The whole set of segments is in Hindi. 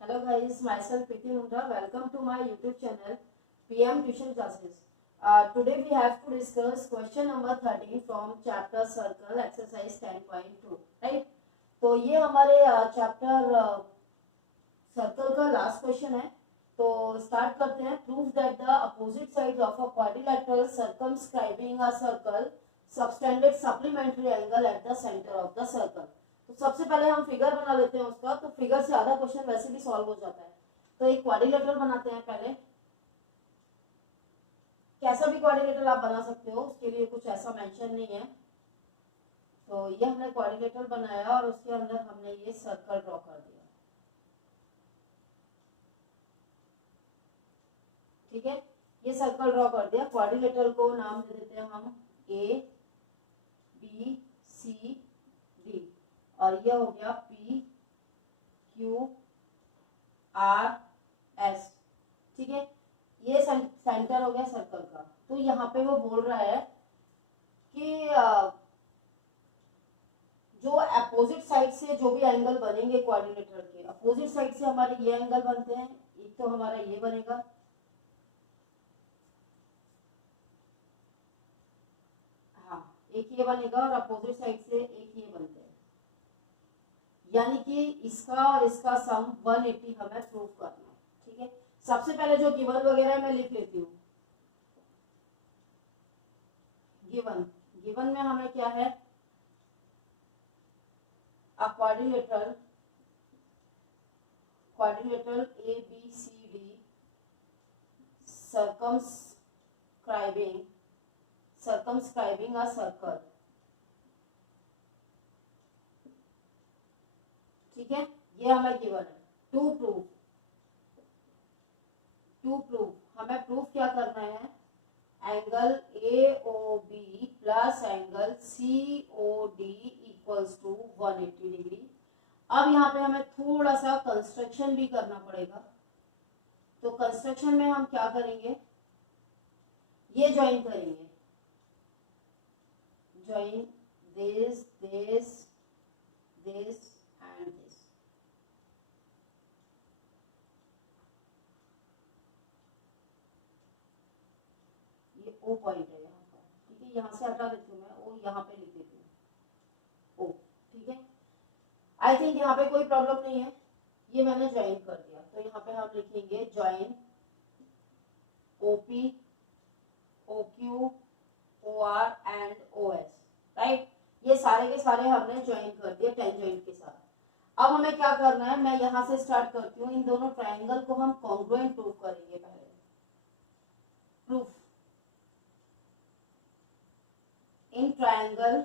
Hello guys, myself Preeti Mundra. Welcome to my YouTube channel PM Tuition Classes. Today we have to discuss question number 13 from chapter Circle exercise 10.2. Right? तो ये हमारे चैप्टर सर्कल का लास्ट क्वेश्चन है. तो स्टार्ट करते हैं. Prove that the opposite sides of a quadrilateral circumscribing a circle subtended supplementary angle at the centre of the circle. तो सबसे पहले हम फिगर बना लेते हैं उसका. तो फिगर से आधा क्वेश्चन वैसे भी सॉल्व हो जाता है. तो एक क्वाड्रिलेटरल बनाते हैं. पहले कैसा भी क्वाड्रिलेटरल आप बना सकते हो, उसके लिए कुछ ऐसा मेंशन नहीं है. तो ये हमने क्वाड्रिलेटरल बनाया और उसके अंदर हमने ये सर्कल ड्रॉ कर दिया. ठीक है, ये सर्कल ड्रॉ कर दिया. क्वाड्रिलेटरल को नाम दे देते हैं हम ए बी सी डी और ये हो गया पी क्यू आर एस. ठीक है, ये सेंटर हो गया सर्कल का. तो यहाँ पे वो बोल रहा है कि जो अपोजिट साइड से जो भी एंगल बनेंगे क्वाड्रिलेटरल के, अपोजिट साइड से हमारे ये एंगल बनते हैं. एक तो हमारा ये बनेगा, हाँ एक ये बनेगा और अपोजिट साइड से एक ये बनते हैं. यानी कि इसका और इसका सम 180 हमें प्रूव करना है. ठीक है, सबसे पहले जो गिवन वगैरह मैं लिख लेती हूँ. गिवन में हमें क्या है, a quadrilateral ABCD circumscribing a circle. ठीक है, ये हमें गिवन है. टू प्रूव हमें प्रूव क्या करना है, angle AOB plus angle COD equals to 180 degree. अब यहाँ पे हमें थोड़ा सा कंस्ट्रक्शन भी करना पड़ेगा. तो कंस्ट्रक्शन में हम क्या करेंगे, ये ज्वाइन करेंगे. Join this and this. ये O पॉइंट है यहाँ पर. ठीक है, यहाँ से हटा देती हूँ मैं, O यहाँ पे लिख देती हूँ O. ठीक है, आई थिंक यहाँ पे कोई प्रॉब्लम नहीं है. ये मैंने ज्वाइन कर दिया. तो यहाँ पे हम लिखेंगे join OP OQ OR and OS. Right, ये सारे के सारे हमने ज्वाइन कर दिए टेंजेंट के साथ. अब हमें क्या करना है, मैं यहाँ से स्टार्ट करती हूँ. इन दोनों ट्रायंगल को हम कॉन्ग्रुएंट प्रूव करेंगे. पहले proof in triangle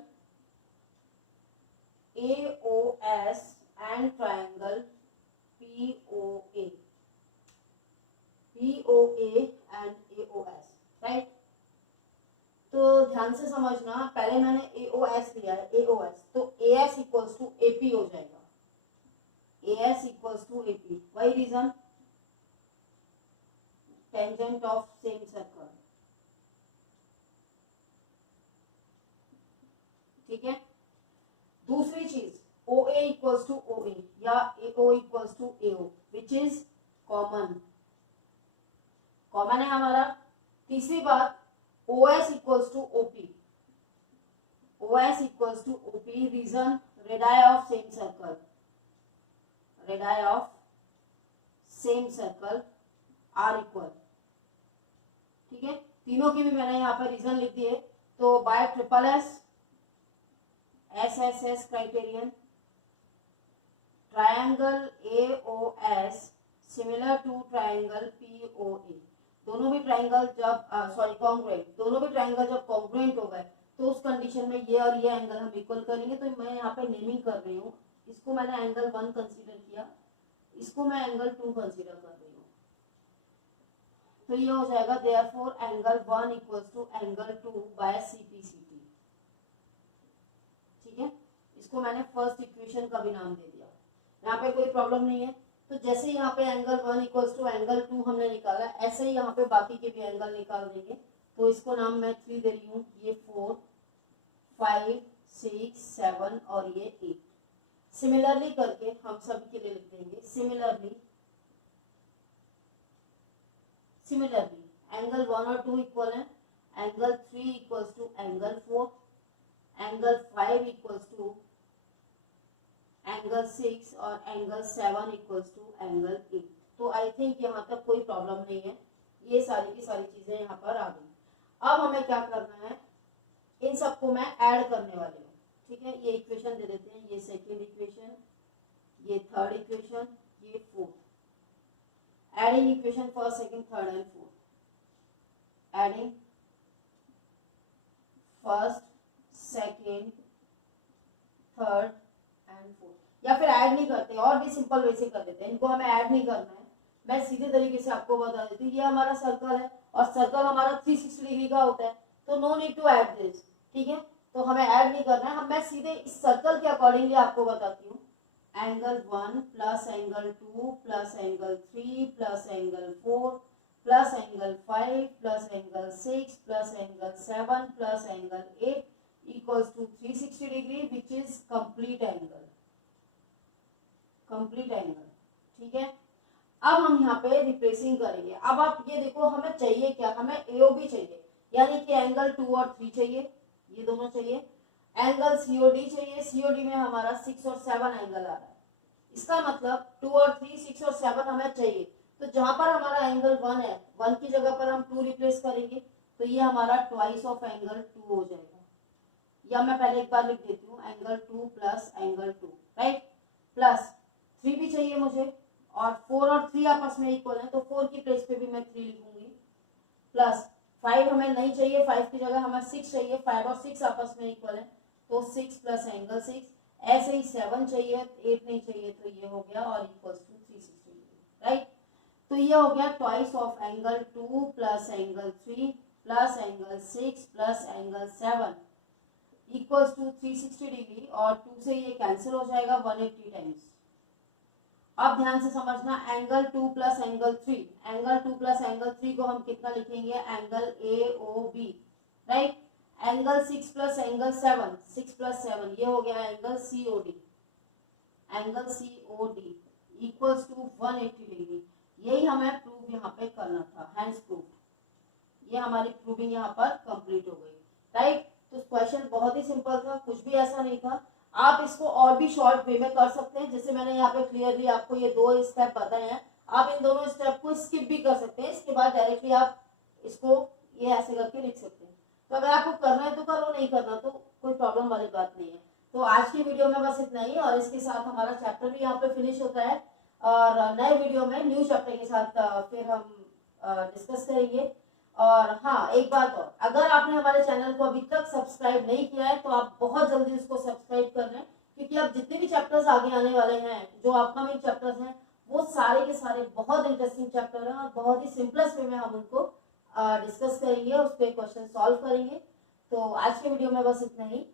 AOS and triangle POA and AOS. Right, तो ध्यान से समझना. पहले मैंने AOS लिया है, AOS तो AS इक्वल्स टू AP हो जाएगा. AS equals to AP. वही reason, tangent of same circle. ठीक है, दूसरी चीज OA इक्वल्स टू OA या AO equals to AO which is common है हमारा. तीसरी बात OS equals to OP. OS equals to OP reason, radii of same circle are equal. ठीक है, तीनों की भी मैंने यहाँ पर रीजन लिख दिए. तो by triple SSS criterion, triangle AOS similar to triangle POA. दोनों भी ट्रायंगल जब कॉन्ग्रुएंट, दोनों भी ट्रायंगल जब कॉन्ग्रुएंट हो गए तो उस कंडीशन में ये और ये एंगल हम इक्वल करेंगे. तो मैं यहाँ पे नेमिंग कर रही हूँ. इसको मैंने एंगल 1 कंसीडर किया, इसको मैं एंगल 2 कंसीडर कर रही हूँ. तो ये हो जाएगा therefore angle 1 equals to angle 2 by CPCT. ठीक है, इसको मैंने फर्स्ट इक्वेशन का भी नाम दे दिया. यहाँ पे कोई प्रॉब्लम नहीं है. तो जैसे यहाँ पे एंगल 1 इक्वल्स टू एंगल 2 हमने निकाला, ऐसे ही यहाँ पे बाकी के भी एंगल निकाल देंगे. तो इसको नाम मैं 3 दे रही हूँ. ये 4 5 6 7 और ये 8. सिमिलरली करके हम सभी के लिए लिख देंगे. सिमिलरली सिमिलरली एंगल 1 और 2 इक्वल है, angle 3 equals to angle 4, angle 5 equals to angle 6 और एंगल 7 इक्वल्स टू एंगल 8। तो आई थिंक यहाँ तक कोई प्रॉब्लम नहीं है, ये सारी की सारी चीजें यहाँ पर आ गई। अब हमें क्या करना है, इन सबको मैं ऐड करने वाली हूँ, ठीक है। ये इक्वेशन दे देते हैं, ये सेकेंड इक्वेशन, ये थर्ड इक्वेशन, ये fourth. Adding equation first, second, third and fourth. Adding first, second, third and fourth. या फिर ऐड नहीं करते, और भी सिंपल वे से कर देते हैं, इनको हमें ऐड नहीं करना है, मैं सीधे तरीके से आपको बता देती हूँ। ये हमारा सर्कल है और सर्कल हमारा 360 डिग्री का होता है, तो no need to add this, ठीक है। तो हमें ऐड नहीं करना है, मैं सीधे इस सर्कल के अकॉर्डिंगली आपको बताती हूँ। Angle 1 plus angle 2 plus angle 3 plus angle 4 plus angle 5 plus angle 6 plus angle 7 plus angle 8 equals to 360 degree which is complete angle, complete angle, ठीक है। अब हम यहाँ पे रिप्लेसिंग करेंगे। अब आप ये देखो, हमें चाहिए क्या, हमें एओबी चाहिए, यानी कि एंगल 2 और 3 चाहिए, ये दोनों चाहिए। एंगल सीओडी चाहिए, सीओडी में हमारा 6 और 7 एंगल आ रहा है, इसका मतलब 2 और 3, 6 और 7 हमें चाहिए। तो जहां पर हमारा एंगल 1 है, 1 की जगह पर हम 2 रिप्लेस करेंगे, तो ये हमारा ट्वाइस ऑफ एंगल 2 हो जाएगा। या मैं पहले एक बार लिख देती हूँ, angle 2 plus angle 2, right. Plus 3 भी चाहिए मुझे, और 4 और 3 आपस में इक्वल है, तो 4 की प्लेस पे भी मैं 3 लिखूंगी। प्लस 5 हमें नहीं चाहिए, 5 की जगह हमें 6 चाहिए, 5 और 6 आपस में इक्वल है, तो 6 प्लस एंगल 6। ऐसे ही 7 चाहिए, 8 नहीं चाहिए, तो ये हो गया और इक्वल्स टू 360 डिग्री, राइट। तो ये हो गया twice of angle 2 plus angle 3 plus angle 6 plus angle 7 equals to 360 degree, और 2 से ये कैंसिल हो जाएगा 180 टाइम्स। अब ध्यान से समझना, angle 2 plus angle 3, angle 2 plus angle 3 को हम कितना लिखेंगे, angle AOB, right. Angle 6 plus angle 7, 6 प्लस 7 ये हो गया angle COD, angle COD equals to 180 degree. यही हमें प्रूव यहाँ पे करना था, हैंस प्रूफ। ये हमारी प्रूविंग यहाँ पर कंप्लीट हो गई, राइट। तो क्वेश्चन बहुत ही सिंपल था, कुछ भी ऐसा नहीं था। आप इसको और भी शॉर्ट वे में कर सकते हैं, जैसे मैंने यहाँ पे क्लियरली आपको ये 2 स्टेप बताए हैं, आप इन दोनों स्टेप को स्किप भी कर सकते हैं, इसके बाद डायरेक्टली आप इसको ये ऐसे करके लिख सकते हैं। तो अगर आपको करना है तो करो, नहीं करना तो कोई प्रॉब्लम वाली बात नहीं है। तो आज की वीडियो में बस इतना ही, और इसके साथ हमारा चैप्टर भी यहाँ पे फिनिश होता है, और नए वीडियो में न्यू चैप्टर के साथ फिर हम डिस्कस करेंगे। और हाँ, एक बात और, अगर आपने हमारे चैनल को अभी तक सब्सक्राइब नहीं किया है तो आप बहुत जल्दी उसको सब्सक्राइब कर लें, क्योंकि अब जितने भी चैप्टर्स आगे आने वाले हैं, जो अपकमिंग चैप्टर्स हैं, वो सारे के सारे बहुत इंटरेस्टिंग चैप्टर हैं, और बहुत ही सिंपलेस्ट वे में हम उनको डिस्कस करेंगे, उस पर क्वेश्चन सॉल्व करेंगे। तो आज के वीडियो में बस इतना ही।